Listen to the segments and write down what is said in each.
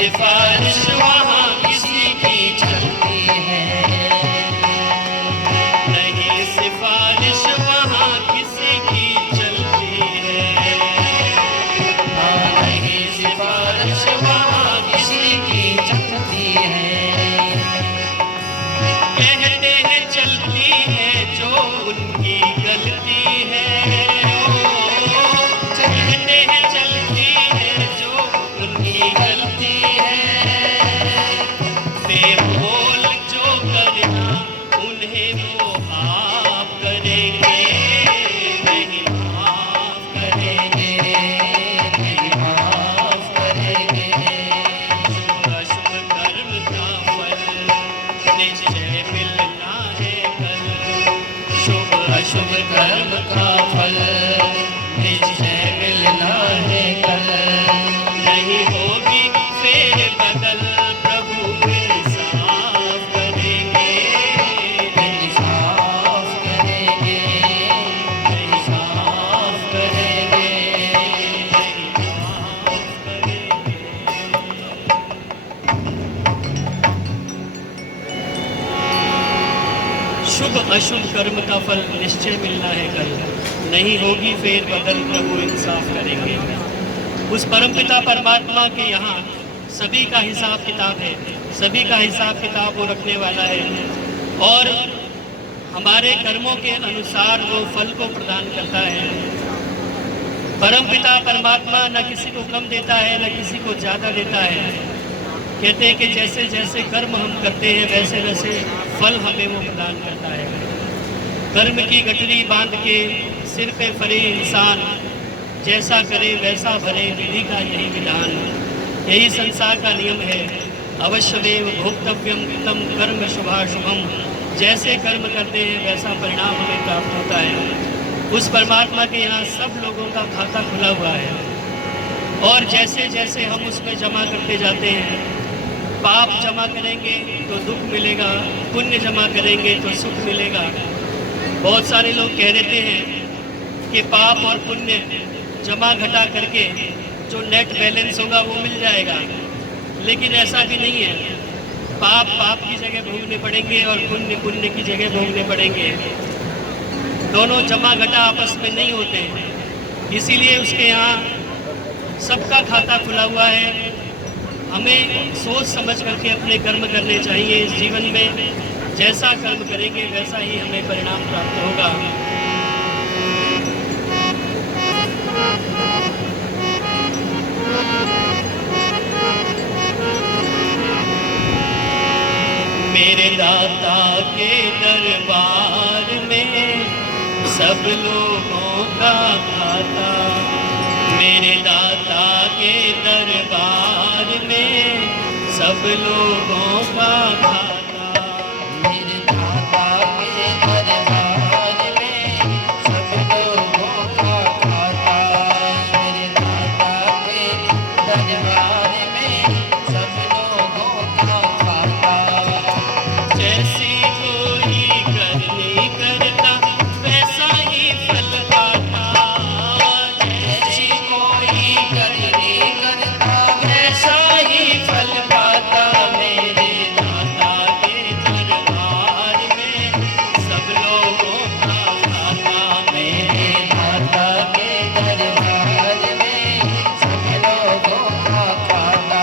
सिफारिश वहाँ किसी की चलती है, नहीं सिफारिश वहाँ किसी की चलती है, नहीं सिफारिश वहाँ किसी की चलती है। कहते हैं चलती है जो उनकी गलती है, कहते हैं चलती है जो उनकी गलती है। बेबोल जो करना उन्हें वो आप करेंगे, नहीं माफ करेंगे, नहीं माफ करेंगे। शुभ अशुभ कर्म का फल निश्चय मिलना है कल, शुभ अशुभ कर्म का फल निश्चय मिलना है कल। नहीं होगी फेर बदल, प्रभु इंसाफ करेंगे, इंसाफ करेंगे, इंसाफ करेंगे, इंसाफ करेंगे। शुभ अशुभ कर्म का फल निश्चय मिलना है कल, नहीं होगी फेर बदल, प्रभु इंसाफ करेंगे। उस परमपिता परमात्मा के यहाँ सभी का हिसाब किताब है, सभी का हिसाब किताब वो रखने वाला है और हमारे कर्मों के अनुसार वो फल को प्रदान करता है। परमपिता परमात्मा न किसी को कम देता है न किसी को ज़्यादा देता है। कहते हैं कि जैसे जैसे कर्म हम करते हैं वैसे वैसे फल हमें वो प्रदान करता है। कर्म की गठरी बांध के सिर पे फरे इंसान, जैसा करे वैसा भरे विधि का यही विधान। यही संसार का नियम है, अवश्यमेव भोक्तव्यम कृतं कर्म शुभाशुभम। जैसे कर्म करते हैं वैसा परिणाम हमें प्राप्त होता है। उस परमात्मा के यहाँ सब लोगों का खाता खुला हुआ है और जैसे जैसे हम उसमें जमा करते जाते हैं, पाप जमा करेंगे तो दुख मिलेगा, पुण्य जमा करेंगे तो सुख मिलेगा। बहुत सारे लोग कह देते हैं कि पाप और पुण्य जमा घटा करके जो नेट बैलेंस होगा वो मिल जाएगा, लेकिन ऐसा भी नहीं है। पाप पाप की जगह भोगने पड़ेंगे और पुण्य पुण्य की जगह भोगने पड़ेंगे। दोनों जमा घटा आपस में नहीं होते हैं, इसीलिए उसके यहाँ सबका खाता खुला हुआ है। हमें सोच समझ करके अपने कर्म करने चाहिए। इस जीवन में जैसा कर्म करेंगे वैसा ही हमें परिणाम प्राप्त होगा। मेरे दाता के दरबार में सब लोगों का खाता, मेरे दाता के दरबार में सब लोगों का खाता, मेरे दाता के दरबार में सब लोगों का खाता, मेरे दाता के दरबार में सब लोगों का खाता। जैसी कोई करनी करता वैसा ही फल पाता, जैसी कोई करनी करता वैसा ही फल पाता। मेरे दाता के दरबार में सब लोगों का खाता, मेरे दाता के दरबार में सब लोगों का खाता।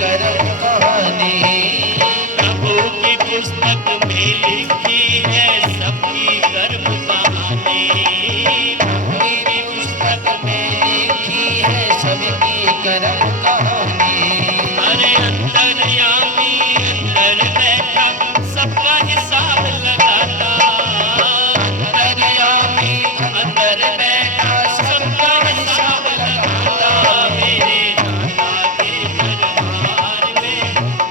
करम कहानी। प्रभु की पुस्तक में लिखी है सबकी कर्म कहानी। मेरी पुस्तक में लिखी है सबकी करम कहानी। अरे अंतर्यामी अंदर बैठा सबका हिसाब लगाता। अंतर्यामी अंदर बैठा सबका हिसाब लगाता। मेरे दाता के दरबार में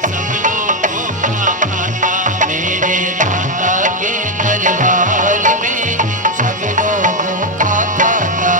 सब लोगों का खाता। मेरे दाता के दरबार में सब लोगों का खाता।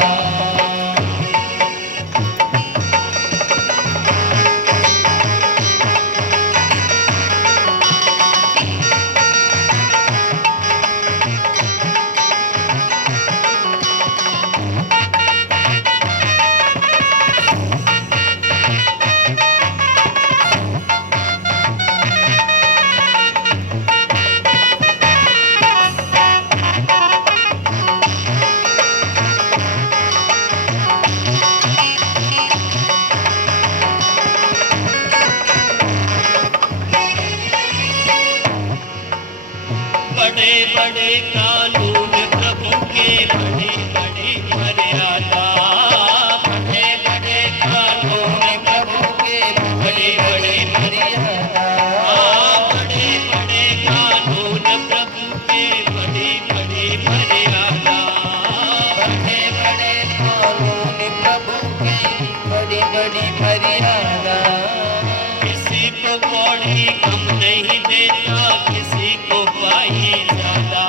बड़े बड़े कानून प्रभु के बड़े बड़े मर्यादा। बड़े बड़े कानून प्रभु के बड़े बड़े मर्यादा। बड़े बड़े कानून प्रभु के बड़े बड़े मर्यादा। बड़े बड़े कानून प्रभु के बड़ी बड़ी मर्यादा। किसी को कौड़ी कम नहीं देता, किसी को पाई ज्यादा।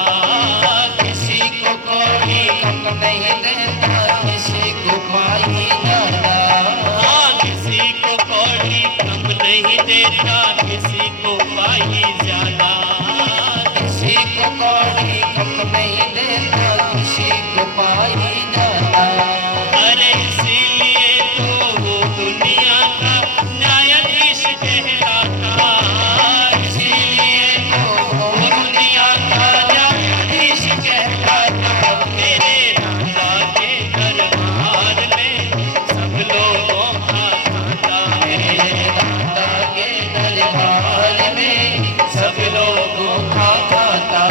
किसी को कोई कम नहीं देता, किसी को पाई ज्यादा। किसी को कौड़ी कम नहीं देता, किसी को पाई ज्यादा। किसी को कोई कम नहीं देता, किसी को पाई ज्यादा। अरे इसीलिए तो वो दुनिया का न्यायाधीश कहलाता। इसीलिए तो वो दुनिया का न्यायाधीश कहलाता। मेरे दाता के दरबार में सब लोगों का खाता। मेरे दाता के दरबार में सब लोगों का खाता।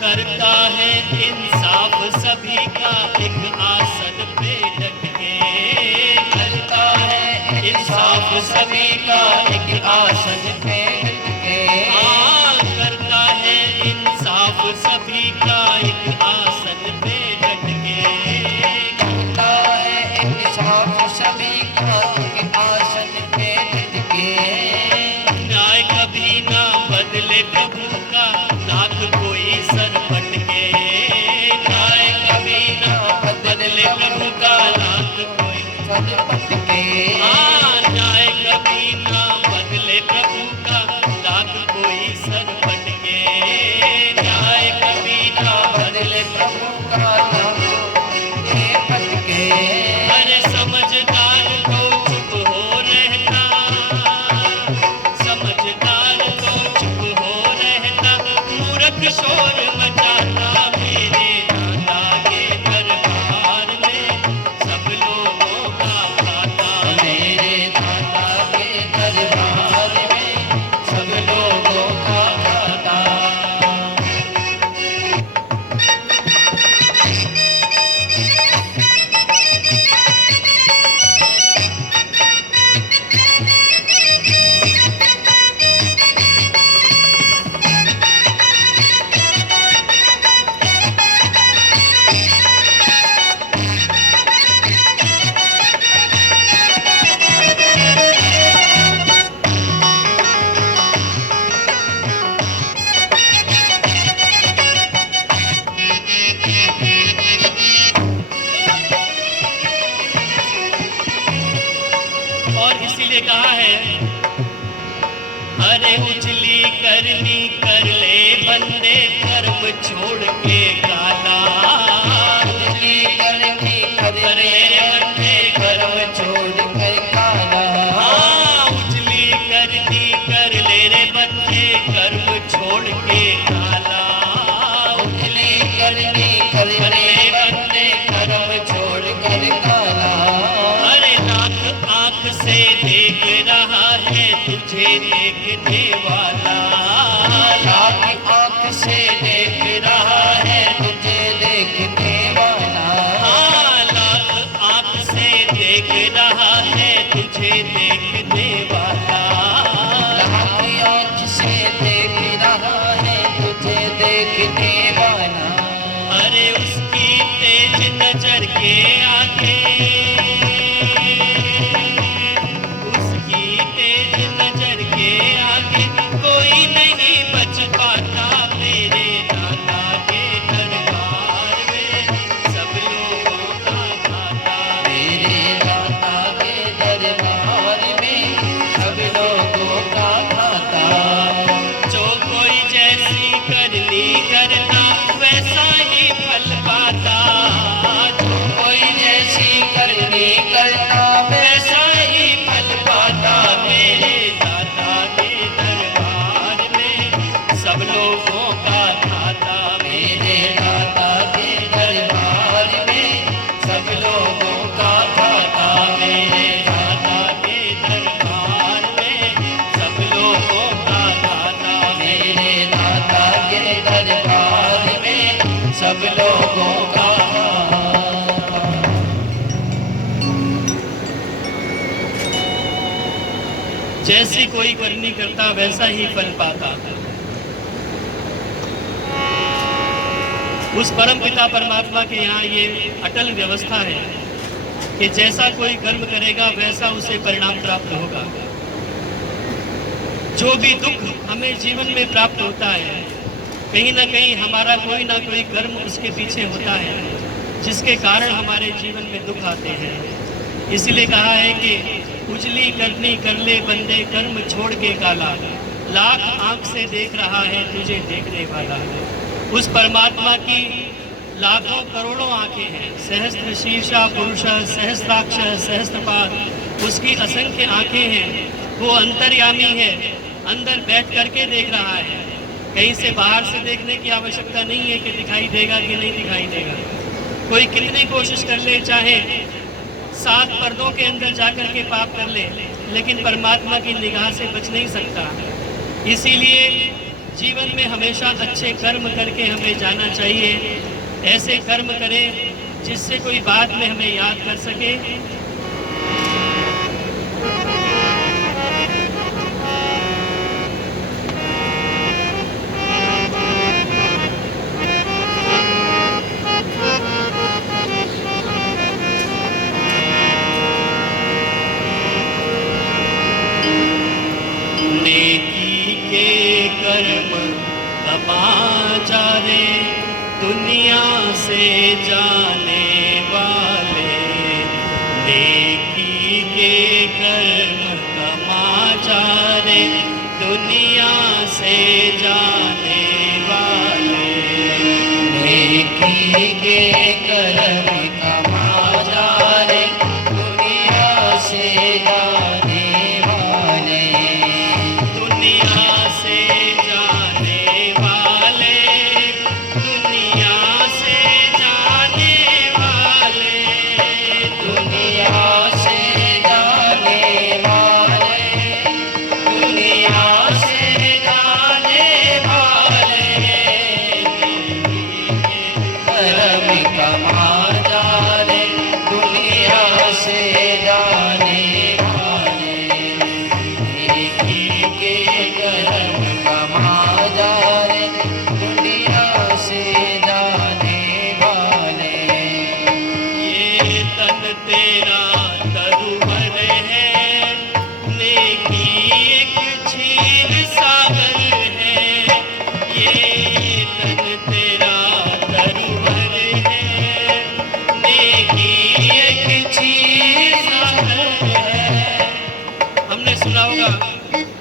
करता है इंसाफ सभी का एक आसन पे रख के। करता है इंसाफ सभी का एक आसन पे रख के। करता है इंसाफ सभी का एक आसन पे रख के। करता है इंसाफ सभी का एक आसन पे रख के। न्याय कभी ना बदले प्रभु का, नाथ कोई सर पटके। न्याय कभी ना बदले प्रभु का, नाथ कोई सर पटके। न्याय कभी ना बदले प्रभु का, नाथ कोई सर पटके। न्याय कभी ना बदले प्रभु का नाम ये पटके। अरे समझदार को चुप हो रहता, समझदार को चुप हो रहता, मूर्ख शोर मचाता। मेरे दाता के दरबार में सब लोगों का खाता। मेरे अरे उजली करनी कर ले बंदे कर्म छोड़ के काला, उजली करनी कर ले बंदे कर्म छोड़ कर काला। हाँ उजली करनी कर ले रे बंदे कर्म छोड़ के काला, उजली करनी कर ले बंदे कर्म छोड़ कर काला। अरे नाक आंख से देख रहा है तुझे देखने वाला, नाक आंख से देख रहा है तुझे देखने वाला। हाँ नाक आंख से देख रहा है तुझे देखने वाला, नाक आंख से देख रहा है तुझे देखने वाला। अरे उसकी तेज नजर के आगे, उसकी तेज नजर के आगे कोई नहीं बच पाता, मेरे दादा के दरबार में सब लोगों का खाता, मेरे दाता के दरबार में सब लोगों का खाता। जो कोई जैसी करनी करता वैसा ही फल पाता, जो कोई जैसी करनी करता वैसा ही फल पाता, मेरे दादा के दरबार में सब लोगों का खाता, मेरे दाता के दरबार में सब लोगों का खाता। मेरे दादा के दरबार में सब लोगों का खाता, मेरे दाता के दरबार में सब लोगों का खाता। जैसी कोई करनी करता वैसा ही फल पाता। उस परम पिता परमात्मा के यहाँ ये अटल व्यवस्था है कि जैसा कोई कर्म करेगा वैसा उसे परिणाम प्राप्त होगा। जो भी दुख हमें जीवन में प्राप्त होता है, कहीं ना कहीं हमारा कोई ना कोई कर्म उसके पीछे होता है, जिसके कारण हमारे जीवन में दुख आते हैं। इसीलिए कहा है कि उजली करनी कर ले बंदे कर्म छोड़ के काला, लाख आंख से देख रहा है तुझे देखने वाला। उस परमात्मा की लाखों करोड़ों आंखें हैं, सहस्त्र शीर्षा पुरुष सहस्त्राक्ष सहस्त्रपाद, उसकी असंख्य आंखें हैं। वो अंतर्यामी है, अंदर बैठ करके देख रहा है। कहीं से बाहर से देखने की आवश्यकता नहीं है कि दिखाई देगा कि नहीं दिखाई देगा। कोई कितनी कोशिश कर ले, चाहे 7 पर्दों के अंदर जाकर के पाप कर ले, लेकिन परमात्मा की निगाह से बच नहीं सकता। इसीलिए जीवन में हमेशा अच्छे कर्म करके हमें जाना चाहिए। ऐसे कर्म करें जिससे कोई बाद में हमें याद कर सके। नेकी के कर्म तमाचा रे दुनिया से जाने वाले, नेकी के कर्म तमाचा रे दुनिया से जाने वाले, नेकी के कर्म कमाजा रे दुनिया से जाने वाले, दुनिया से जाने वाले, दुनिया से जाने वाले, दुनिया से जाने वाले, दुनिया से जाने वाले।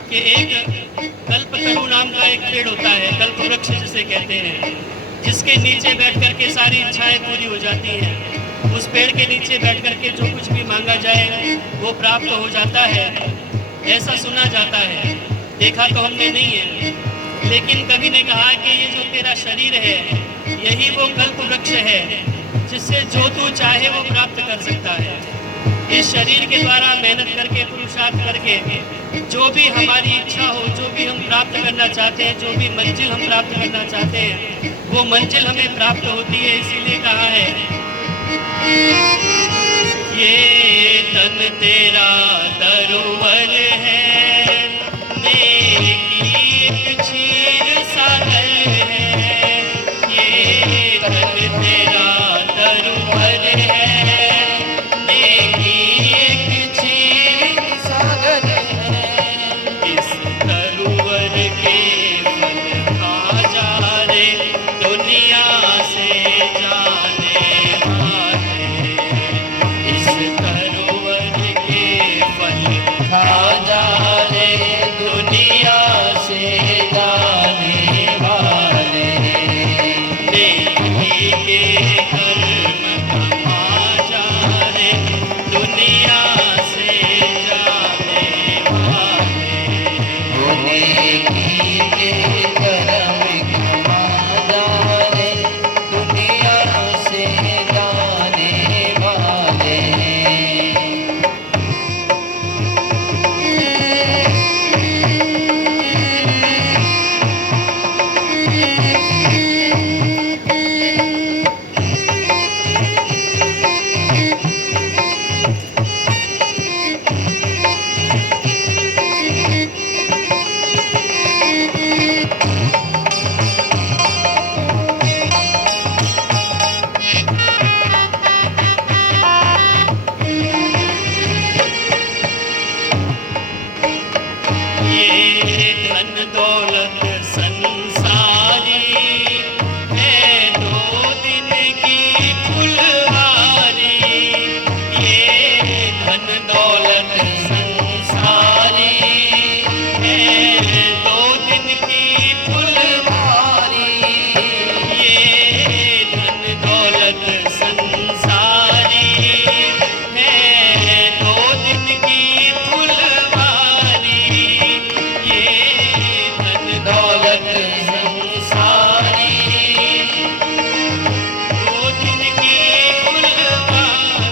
कि एक कल्पतरु नाम का एक पेड़ होता है, कल्प वृक्ष जिसे कहते हैं, जिसके नीचे बैठ करके सारी इच्छाएं पूरी हो जाती हैं। उस पेड़ के नीचे बैठ करके जो कुछ भी मांगा जाए वो प्राप्त हो जाता है, ऐसा सुना जाता है। देखा तो हमने नहीं है, लेकिन कवि ने कहा कि ये जो तेरा शरीर है यही वो कल्प वृक्ष है जिससे जो तू चाहे वो प्राप्त कर सकता है। इस शरीर के द्वारा मेहनत करके, पुरुषार्थ करके जो भी हमारी इच्छा हो, जो भी हम प्राप्त करना चाहते हैं, जो भी मंजिल हम प्राप्त करना चाहते हैं, वो मंजिल हमें प्राप्त होती है। इसीलिए कहा है ये तन तेरा तरुवर है, नेकी एक क्षीर सागर है। ये तन तेरा तरुवर है, नेकी एक क्षीर सागर है। इस तरुवर के फल खा जा रे दुनिया से जाने वाले। इस तरुवर के फल खा जा रे दुनिया से जाने वाले। नेकी के कर्म कमा जा रे दुनिया से जाने वाले। नेकी के कर्म कमा जा रे दुनिया से जाने वाले। ये धन दौलत संसारी है दो दिन की फुलहारी। ये धन दौलत संसारी है दो दिन की फुलहारी। ये धन दौलत संसारी है दो दिन की फुलहारी। ये धन दौलत संसारी दो दिन की फुलहारी।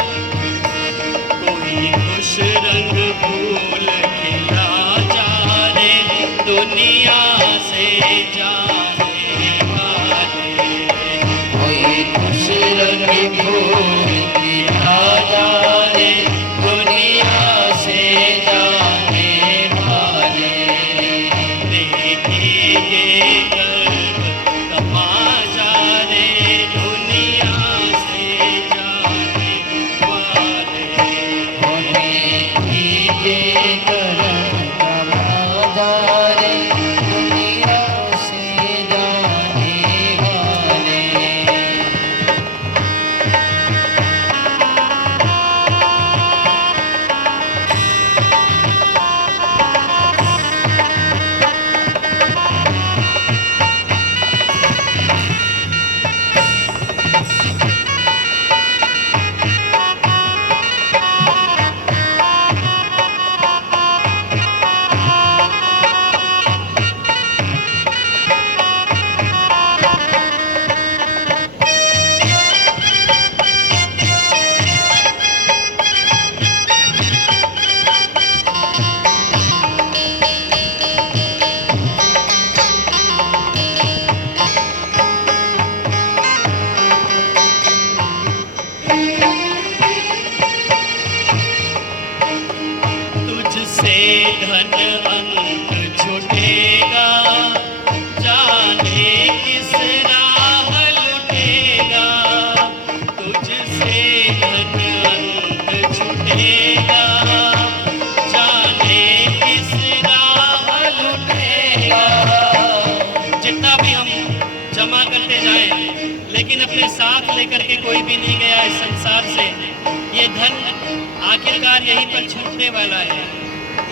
कोई खुश रंग फूल खिला जा रे दुनिया से जाने वाले। कोई खुश रंग फूल खिला जा रे दुनिया से जाने वाले। नेकी के कर्म कमा जा रे दुनिया से जाने वाले। नेकी के कर्म कमा जा रे दुनिया से जाने वाले। तुझसे धन अंत छुटेगा, जाने किस राह लुटेगा। तुझसे धन अंत छुटेगा, जाने किस राह लुटेगा। जितना भी हम जमा करते जाएं, लेकिन अपने साथ लेकर के कोई भी नहीं गया इस संसार से। ये धन आखिरकार यहीं पर छूटने वाला है।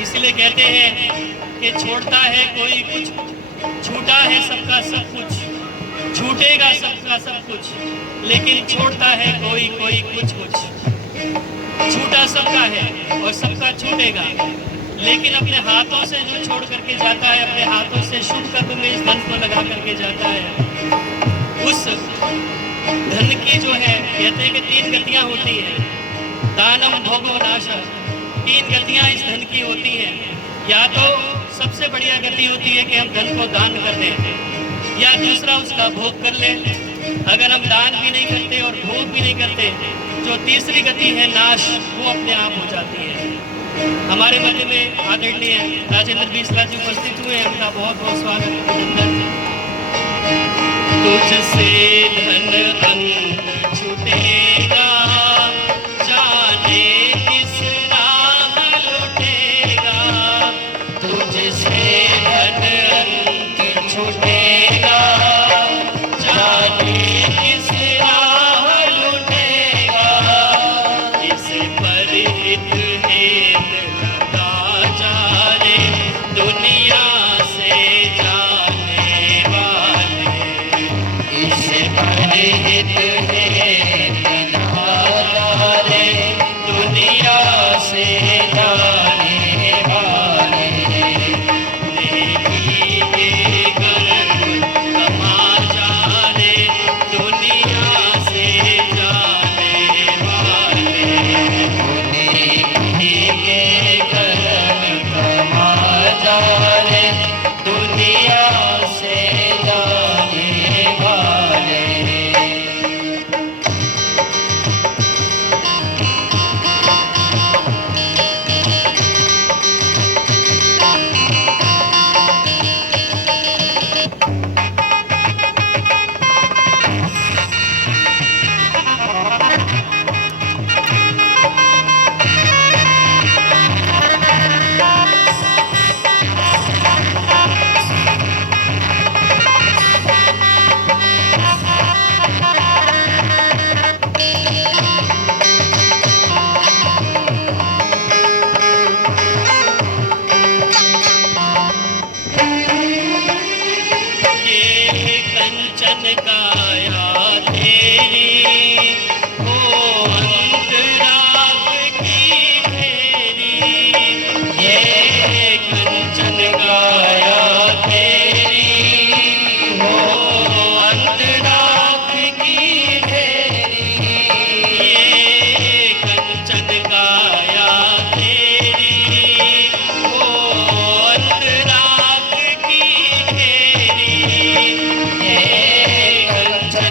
इसलिए कहते हैं कि छोड़ता है कोई कुछ, छूटा है सबका सब कुछ, छूटेगा सबका सब कुछ, लेकिन छोड़ता है कोई कोई कुछ कुछ। छूटा सबका है और सबका छूटेगा, लेकिन अपने हाथों से जो छोड़ करके जाता है, अपने हाथों से शुभ कर्म में इस धन को लगा करके जाता है, उस धन की जो है, कहते हैं कि 3 गतियां होती हैं, दानम भोगो नाशा। 3 गतियां इस धन की होती हैं। या तो सबसे बढ़िया गति होती है कि हम धन को दान कर दें, या दूसरा उसका भोग कर ले। अगर हम दान भी नहीं करते और भोग भी नहीं करते, जो तीसरी गति है नाश, वो अपने आप हो जाती है। हमारे मध्य में आदरणीय राजेंद्र बीसला जी उपस्थित हुए हैं, उनका बहुत बहुत स्वागत अभिनंदन। तुझसे धन अंत छूटेगा, जाने किस राह लुटेगा। तुझसे धन अंत छूटेगा, जाने किस राह लुटेगा। इस पर हित हेत लगा जा रे, दुनिया से जाने वाले। इस पर हित हेत लगा रे, दुनिया से जाने वाले। नेकी के कर्म कमा जा रे, दुनिया से जाने वाले। नेकी के कर्म कमा जा रे, दुनिया से जाने वाले। ये कंचन काया तेरी, ओ अंतराग की तेरी। ये कंचन काया तेरी, ओ अंतराग की तेरी। ये कंचन काया तेरी, ओ अंतराग की तेरी। ये कंचन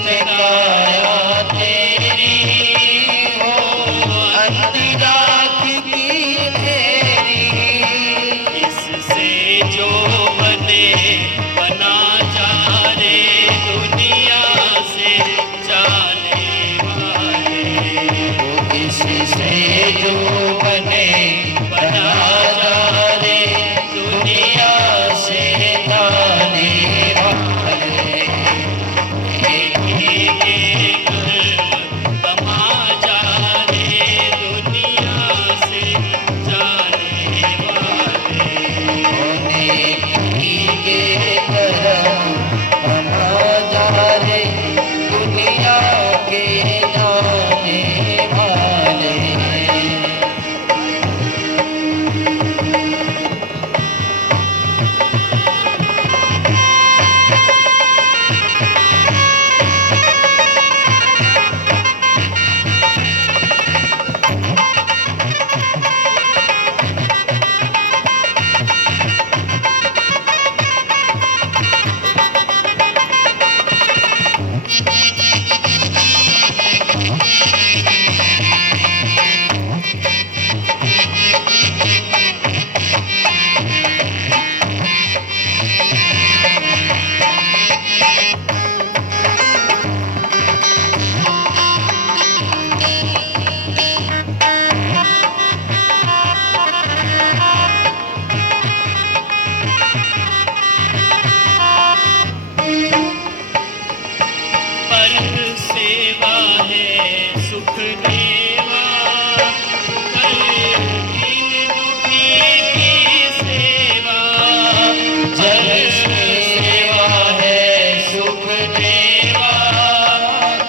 जग सेवा है सुख देवा,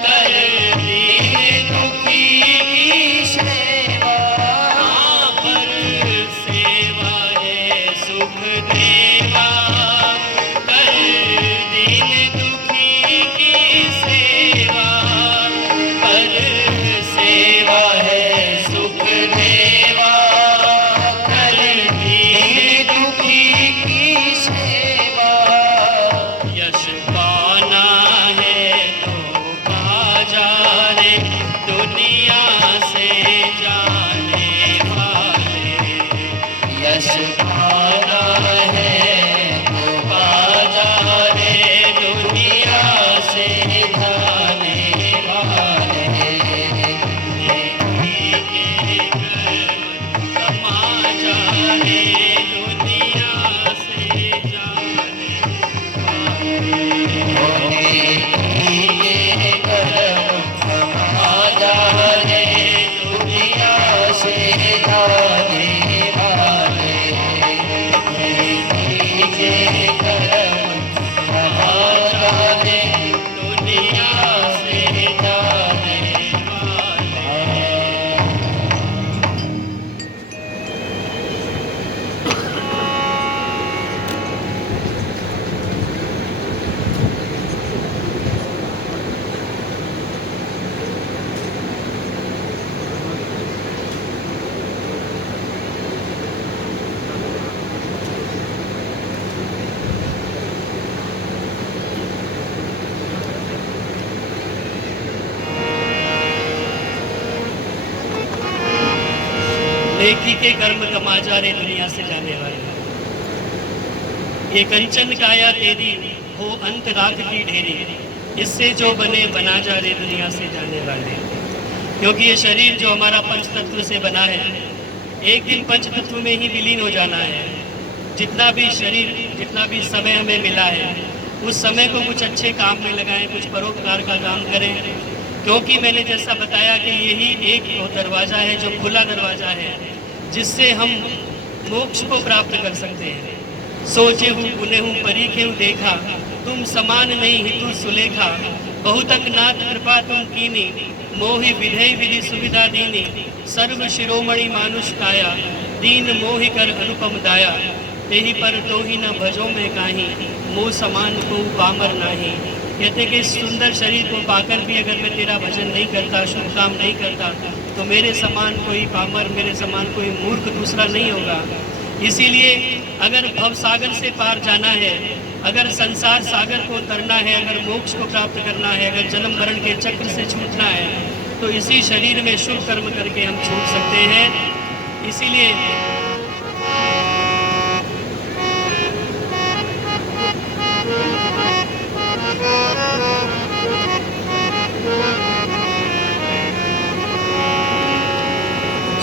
कर दीन दुखी की सेवा। पर सेवा है सुख देवा, कर दीन दुखी की सेवा। पर सेवा है सुख देवा, कर दीन दुखी की सेवा। यश पाना है तो पा जाने, दुनिया से जाने वाले। यश पाना है तो बाजा रे, दुनिया से जाने वाले। कमा जाने, दुनिया से जाने वाले। ये कर्म बाजा रे, दुनिया से जाने वाले। ये कर्म बाजा रे, दुनिया से जाने वाले। नेकी के कर्म कमा जा रे, दुनिया से जाने वाले। ये कंचन काया तेरी हो अंत राख की ढेरी, इससे जो बने बना जा रे, दुनिया से जाने वाले। क्योंकि ये शरीर जो हमारा पंच तत्व से बना है, एक दिन पंच तत्व में ही विलीन हो जाना है। जितना भी शरीर, जितना भी समय हमें मिला है, उस समय को कुछ अच्छे काम में लगाएं, कुछ परोपकार का काम करें। क्योंकि मैंने जैसा बताया कि यही एक दरवाज़ा है जो खुला दरवाज़ा है, जिससे हम मोक्ष को प्राप्त कर सकते हैं। सोचे हूँ पुने हूँ परीखे हूँ देखा, तुम समान नहीं हितु सुलेखा। बहुतक नाथ कृपा तुम कीनी, मोहि विधेय विधि सुविधा दीनी। सर्व शिरोमणि मानुष काया, दीन मोहि कर अनुपम दाया। तेहि पर तो ही न भजो में काही, मोह समान को पामर नाही। कहते कि इस सुंदर शरीर को पाकर भी अगर मैं तेरा भजन नहीं करता, शुभ काम नहीं करता, तो मेरे समान कोई पामर, मेरे समान कोई मूर्ख दूसरा नहीं होगा। इसीलिए अगर भव सागर से पार जाना है, अगर संसार सागर को तरना है, अगर मोक्ष को प्राप्त करना है, अगर जन्म मरण के चक्र से छूटना है, तो इसी शरीर में शुभ कर्म करके हम छूट सकते हैं। इसीलिए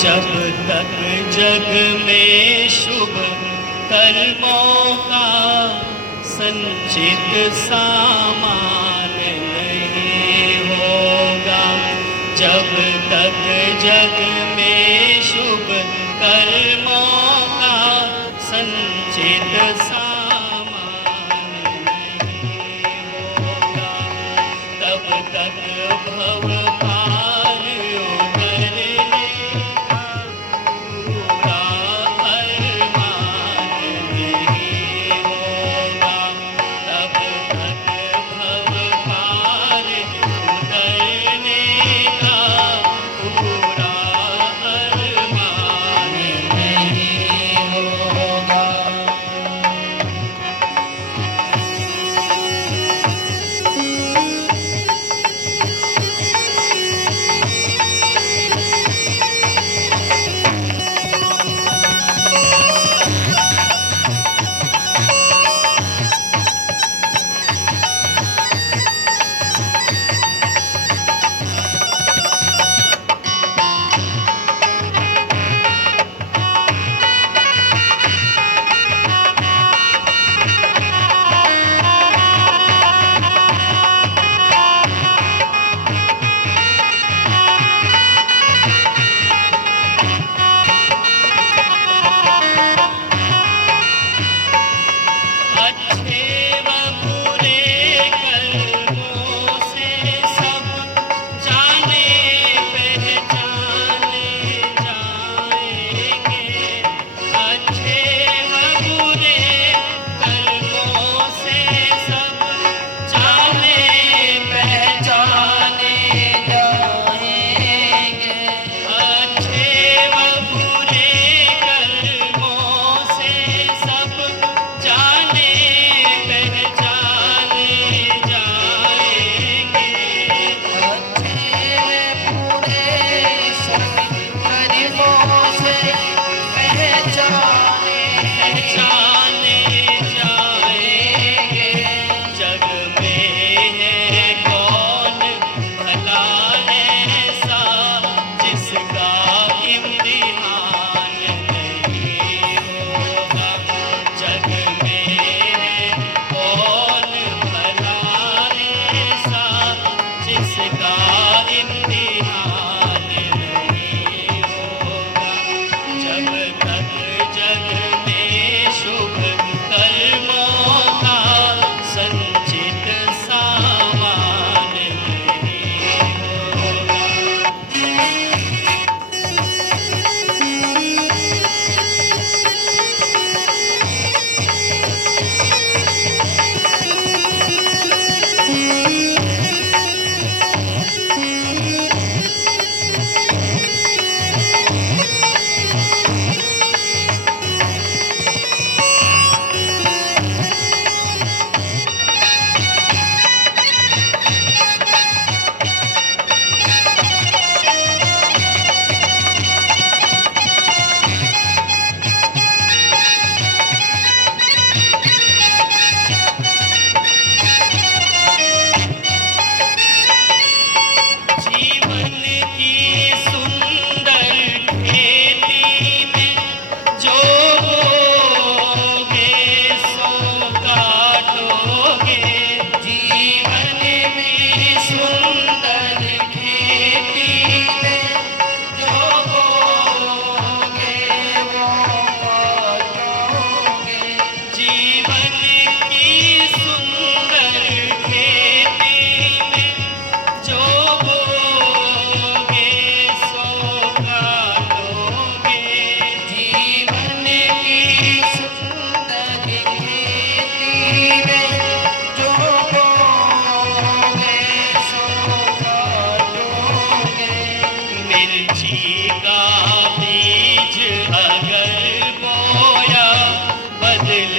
जब तक जग में शुभ कर्मों का संचित सामान नहीं होगा, जब तक जग में शुभ कर्मों का संचित सामान नहीं होगा, तब तक भव पार उतरने का पूरा अरमान नहीं होगा, तब तक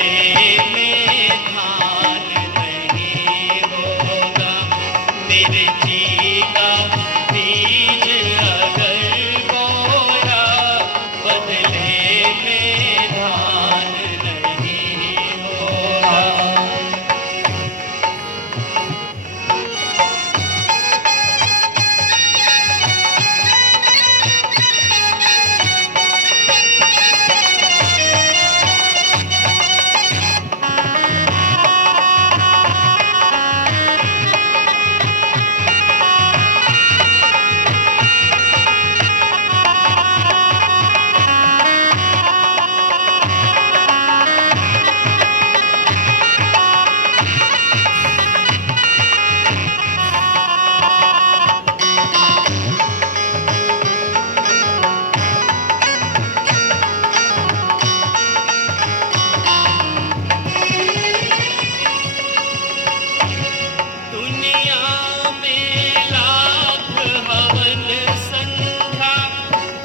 बदले में धान नहीं होगा। मिर्ची का बीज अगर बोया, बदले में धान नहीं होगा। दुनिया में लाख हवन संध्या,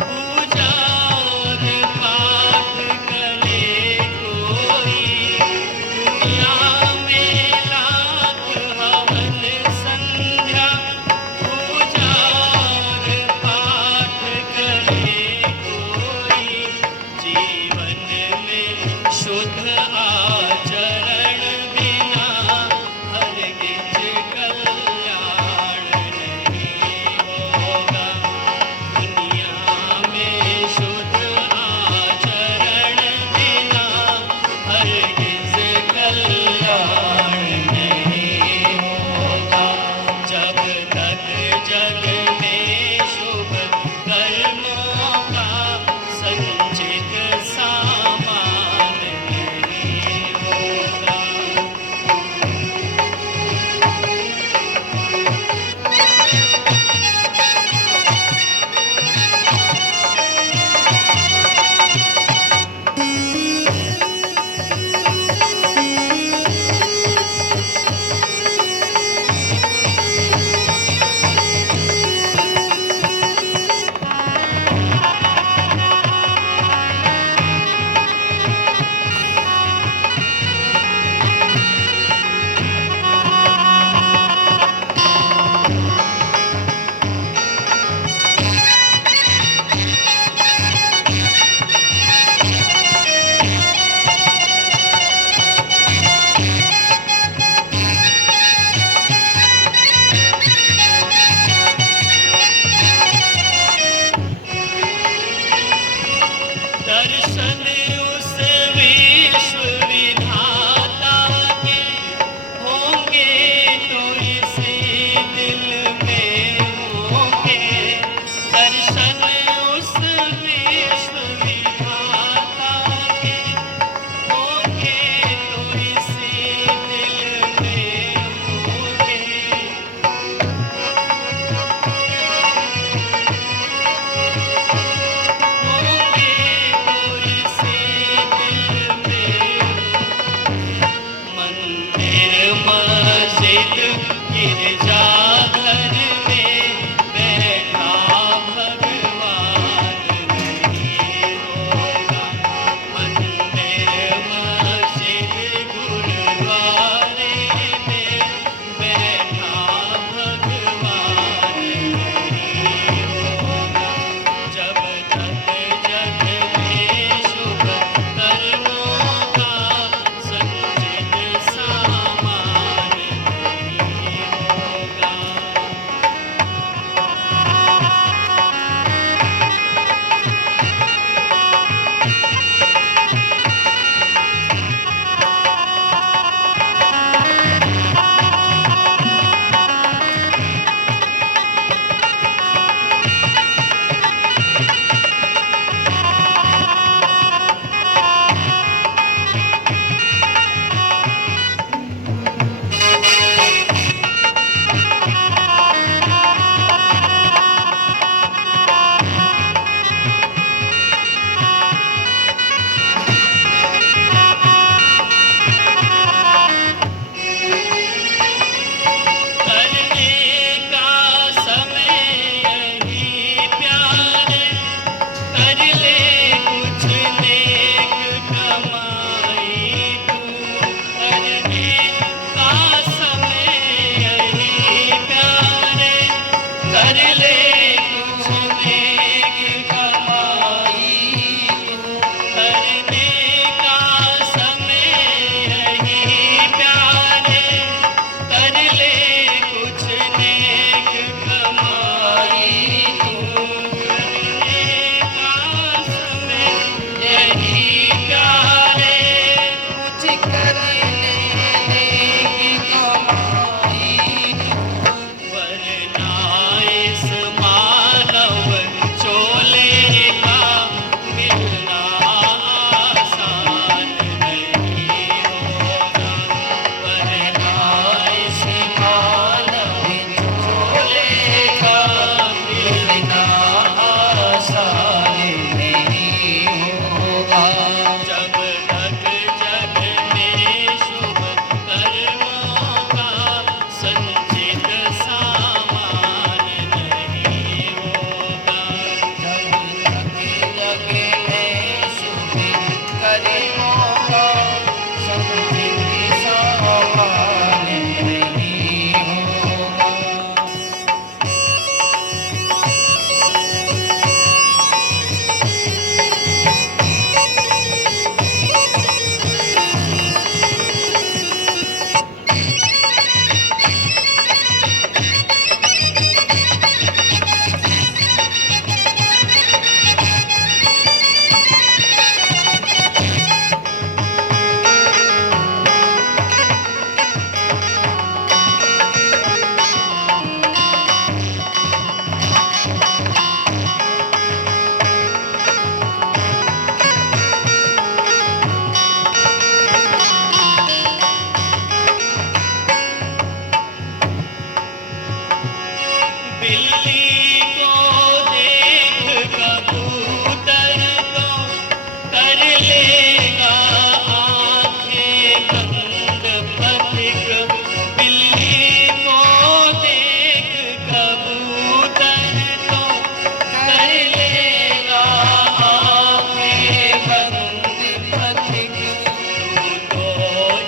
पूजा और पाठ करे कोई। दुनिया में लाख हवन संध्या, पूजा और पाठ करे कोई। जीवन में शुद्ध आचरण बिना हरगिज कल्याण नहीं होगा। दुनिया में शुद्ध आचरण बिना हरगिज कल्याण नहीं होगा। जब तक जग में शुभ कर्मों का संचित सामान नहीं होगा। दर्शन उस विश्व विधाता के होंगे तो इसी दिल में होंगे। दर्शन उस विश्व विधाता के होंगे तो इसी दिल में होंगे। मंदिर मस्जिद गिरजाघर में बैठा भगवान नहीं होगा। मंदिर मस्जिद गुरुद्वारे में बैठा भगवान नहीं होगा। जब तक जग में शुभ कर्मों का संचित सामान नहीं होगा।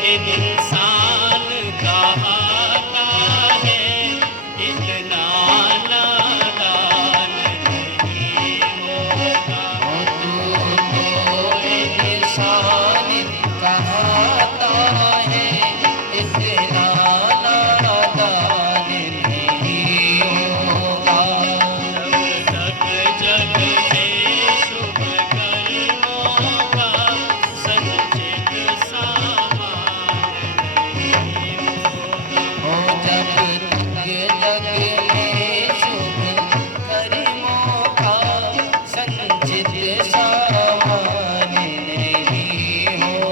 इंसान का आता है, इतना नादान नहीं होगा। इंसान कहता है, इतना नादान नहीं होगा। जब तक जग में शुभ कर्मों का संचित सामान नहीं होगा। जब तक जग में शुभ कर्मों का संचित सामान नहीं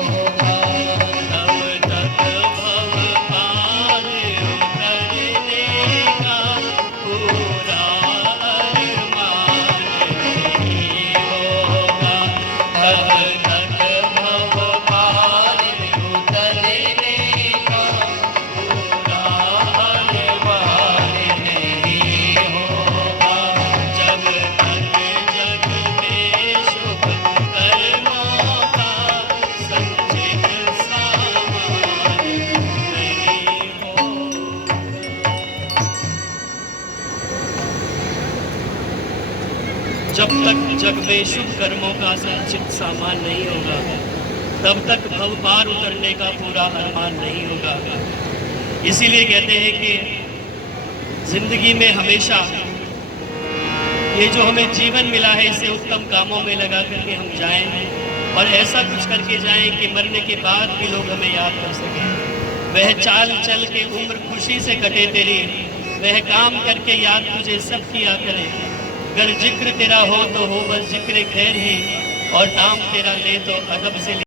होगा। तब तक भव पार उतरने का पूरा अरमान नहीं होगा। तब तक भव पार उतरने का पूरा अरमान नहीं होगा। जब तक जग में शुभ कर्मों का संचित सामान नहीं होगा। जब तक जग में शुभ कर्मों का संचित सामान नहीं होगा, तब तक भव पार उतरने का पूरा अरमान नहीं होगा। इसीलिए कहते हैं कि जिंदगी में हमेशा ये जो हमें जीवन मिला है, इसे उत्तम कामों में लगा करके हम जाएं और ऐसा कुछ करके जाएं कि मरने के बाद भी लोग हमें याद कर सकें। वह चाल चल के उम्र खुशी से कटे तेरी, वह काम करके याद तुझे सब किया करे। अगर जिक्र तेरा हो तो हो बस जिक्र खैर ही, और नाम तेरा ले तो अदब से